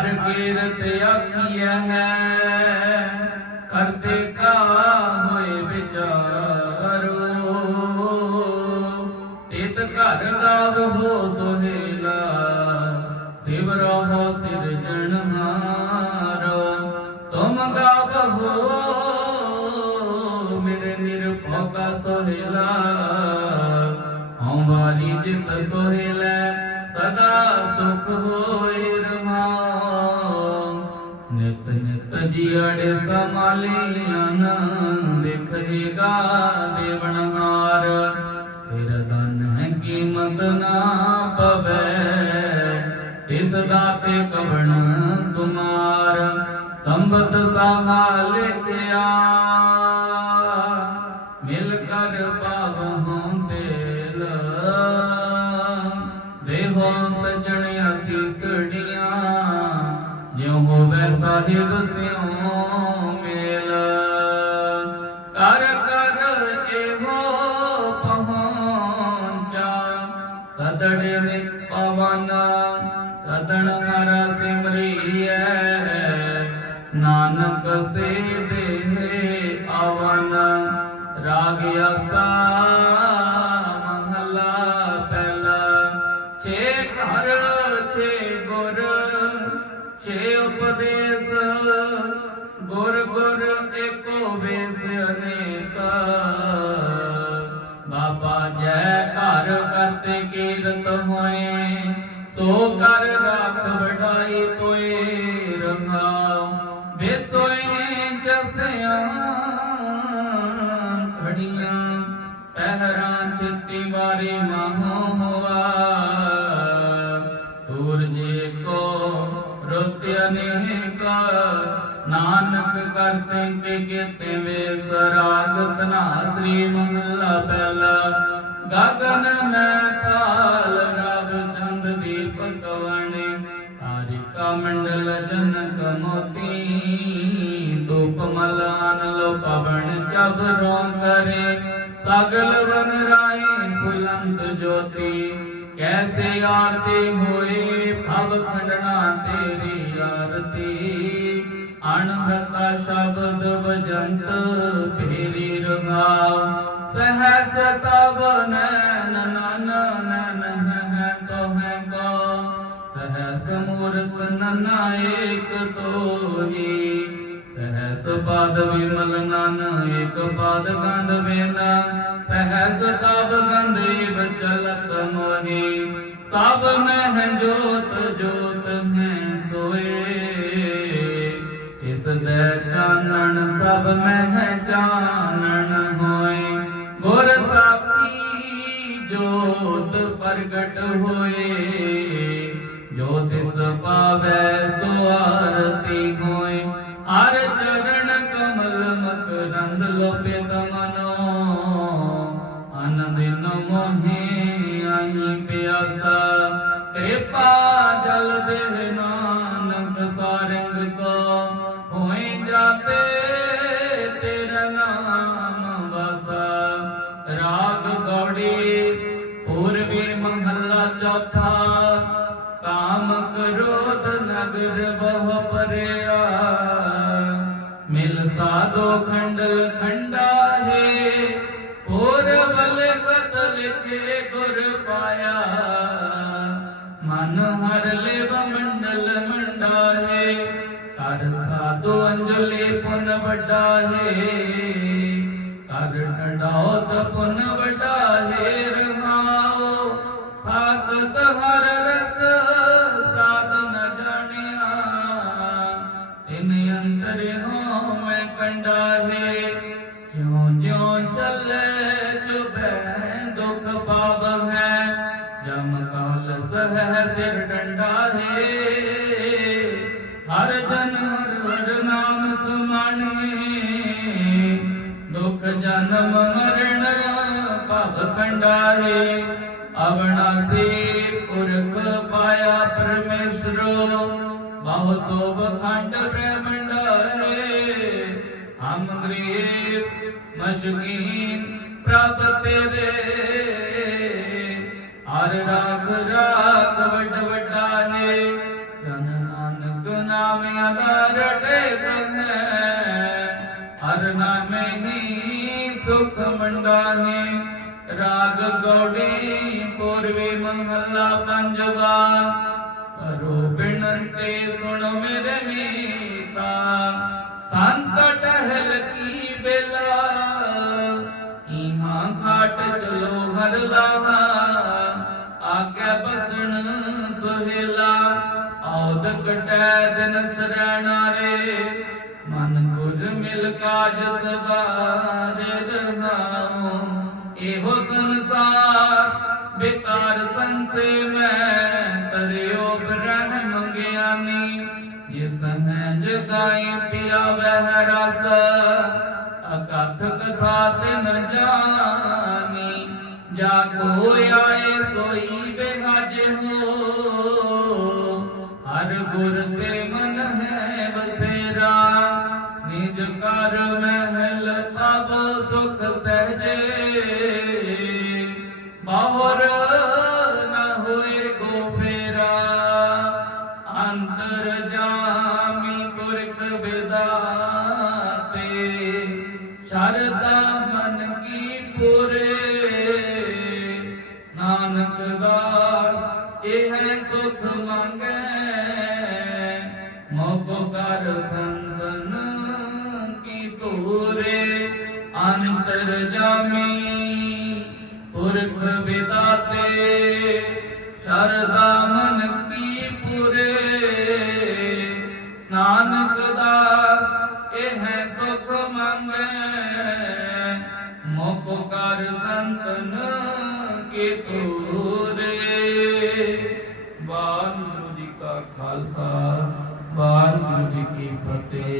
ਹਰ ਕੀਰਤ ਆਖੀਐ ਹੈ। ਕਰਤੇ ਕਾ ਹੋਏ ਵਿਚਾਰੋ ਤਿਤ ਘਰ ਗਾਵੋ ਸੁਹੇਲਾ, ਸਿਵ ਰਹੋ ਸਿਰਜਣਹਾਰੋ ਤੁਮ ਗਾਵੋ ਮੇਰੇ ਨਿਰਭਉ ਕਾ ਸੁਹੇਲਾ। ਹਉ ਜਿਤ ਸੁਹੇਲੇ, ਸਦਾ ਨਿਤ ਜੀੜੇ ਸਮਾਲੀਆਂ ਲਿਖੇਗਾ ਦੇਵਨਹਾਰ ਫਿਰ ਧਨ ਹੈ ਕੀਮਤ ਨਾ ਪਵੇ, ਇਸ ਦਾਤੇ ਕਵਣ ਸੁਮਾਰ। ਸੰਬਤ ਸਾਹਾ ਲਿਖਿਆ। ਹੋਵੇ ਸਾਹਿਬ ਸਿਉ ਮੇਲ। ਕਰ ਕਰ ਇਹੋ ਪਹੁੰਚਾ। ਸਦੜੇ ਨੇ ਪਵਨ, ਸਦਣ ਹਰ ਸਿਮਰੀਐ। ਨਾਨਕ ਸੇ ਦੇਹ ਆਵਨ ਰਾਗ ਆਸਾ ਮਹਲਾ ਪਹਿਲਾ। ਛੇ ਘਰ, ਛੇ ਗੁਰ, ਛੇ ਉਪਦੇਸ਼ ਗੁਰ ਗੁਰ ਏਕੋ ਵੇਸ ਅਨੇਕ। ਬਾਬਾ ਜੈ ਘਰ ਕਰਤੇ ਕੀਰਤ ਹੋਏ, ਸੋ ਕਰ ਰਾਖ ਵਡਾਈ ਤੋਏ ਰੰਗਾਉ ਬੇਸੋਏ ਜਸਿਆ ਘੜੀਆਂ ਪਹਿਰਾਂ ਚਿੱਤੀ ਵਾਰੀ ਮਾਹੋ ਹੋਆ। ਅਨੇਕ ਨਾਨਕ ਕਰਤੇ ਕੇ ਕੀਤੇ ਵੇ ਸਰਾਗ ਤਨਾ ਸ੍ਰੀ ਮਹਲਾ ਪਹਿਲਾ। ਗਗਨ ਮੈਂ ਥਾਲ, ਰਵ ਚੰਦ ਦੀਪਕ ਵਣੇ ਹਾਰਿਕਾ ਮੰਡਲ ਜਨਕ ਮੋਤੀ ਧੂਪ ਮਲਾਨ ਲੋ ਪਵਨ ਚਬ ਰੋ ਕਰੇ। ਸਗਲ ਵਨ ਰਾਏ ਫੁਲੰਤ ਜੋਤੀ। ਕੈਸੇ ਆਰਤੀ ਹੋਏ ਭਵ ਖੰਡਨਾ ਤੇਰੀ ਆਰਤੀ? ਅਣਹਤਾ ਸ਼ਬਦ ਵਜੰਤ ਤੇਰੀ ਰੰਗਾਉ ਸਹਸ ਤਵ ਨੈਨ ਨਨ ਨਨ ਹੈ ਤੋ ਕੋ। ਸਹਸ ਮੂਰਤ ਨਨਾ ਏਕ ਤੋਹੀ। ਸਹਸ ਵਿਮਲ ਨਨ ਏਕ ਪਾਦ ਗੰਧ ਵੇਨਾ ਸਹਸ ਤਬ ਗੰਧੇ ਬਚਲਤ ਮੋਹੀ। ਸਭ ਮਹਿ ਜੋਤ ਜੋਤ ਹੈ ਸੋਏ। ਇਸ ਦੇ ਚਾਨਣ ਸਭ ਮਹਿ ਚਾਨਣ ਹੋਏ। ਗੁਰ ਸਾਖੀ ਜੋਤ ਪ੍ਰਗਟ ਹੋਏ। ਮਕਰੰਦ ਲੋਪਿਤ ਮਨੋ ਆਨੰਦ ਮੋਹੇ ਆਈ ਪਿਆਸਾ। ਕਿਰਪਾ ਜਲ ਦੇ ਨਾਨਕ ਸਾਰੰਗ ਕੋ। ਹੋਏ ਜਾਤੇ ਤੇਰਾ ਨਾਮ ਵਸਾ। ਰਾਗ ਗੌੜੀ ਪੂਰਬੀ ਮਹੱਲਾ ਚੌਥਾ। ਕਾਮ ਕ੍ਰੋਧ ਨਗਰ ਬਹੁ ਪਰਿਆ। ਸਾਧੋ ਖੰਡਲ ਖੰਡਾ ਹੈ। ਪੂਰਬਲ ਕਤ ਲਿਖੇ ਗੁਰ ਪਾਇਆ। ਮਨ ਹਰ ਲੇਵ ਮੰਡਲ ਮੰਡਾ ਹੈ। ਕਰ ਸਾਧੂ ਅੰਜਲੀ ਪੁਨ ਵੱਡਾ ਹੈ। ਕਰ ਡੰਡਾਉਤ ਪੁਨ ਵੱਡਾ ਹੈ। ਕਾਲ ਸਿਰ ਡੰਡਾ ਹੈ। ਹਰ ਜਨ ਹਰ ਨਾਮ ਸਮਾਣੇ। ਦੁਖ ਜਨਮ ਮਰਨ ਭਵ ਖੰਡਾ ਹੈ ਅਵਨਾਸੀ ਪੁਰਖ ਪਾਇਆ ਪਰਮੇਸ਼ਰੋ। ਬਹੁ ਸੋਭ ਖੰਡ ਬ੍ਰਹਮੰਡ ਹੈ ਹਮ ਗਰੀਬ ਮਸ਼ਕੀਨ ਪ੍ਰਭ ਤੇਰੇ। ਹਰ ਰਾਖ ਰਾਖ ਵੱਡ ਵੱਡਾ ਹੈ ਨਾਨਕ ਨਾਮ ਆਧਾਰ ਟੇਕ ਹੈ। ਹਰ ਨਾਮੇ ਹੀ ਸੁਖ ਮੰਡਾ ਹੈ ਰਾਗ ਗੌੜੀ ਪੂਰਵੇ ਮੰਗਲਾ ਪੰਜਵਾ। ਕਰੋ ਬਿਨੰਤੇ ਸੁਣ ਮੇਰੇ ਮੀਤਾ, ਸੰਤ ਕਟੈ ਦਿਨ ਸਰਣਾਰੇ ਮਨ ਗੁਰ ਮਿਲ ਕਾਜ ਸਵਾਰ ਰਹਾਉ। ਇਹੋ ਸੰਸਾਰ ਬੇਕਾਰ ਸੰਸੇ ਮੈਂ ਤਰਿਓ ਬ੍ਰਹਮ ਗਿਆਨੀ, ਜਿਸ ਹੈ ਜਗਾਈ ਪਿਆ ਰਸ, ਅਕਥ ਕਥਾ ਤੇ ਜਾਣੀ ਜਾ ਕੋ ਆਏ ਸੋਈ ਬਿਹਾਜ ਹੋ ਹਰ ਗੁਰ ਤੇ ਮਨ ਹੈ ਬਸੇਰਾ ਨਿਜ ਕਰ ਮਹਿਲ ਪਵ ਸੁਖ ਸਹਜੇ। ਬਾਹਰ ਅੰਤਰ ਜਾਮੀ, ਪੁਰਖ ਵਿਦਾਤੇ, ਸ਼ਰਦਾ ਮਨ ਕੀ ਪੁਰੇ? ਨਾਨਕ ਦਾਸ, ਇਹ ਸੁਖ ਮੰਗੈ। ਮੋਕੋ ਕਰ ਸੰਤਨ ਕੀ ਤੂਰੇ ਵਾਹਿਗੁਰੂ ਜੀ ਕਾ ਖਾਲਸਾ, ਵਾਹਿਗੁਰੂ ਜੀ ਕੀ ਫਤਿਹ।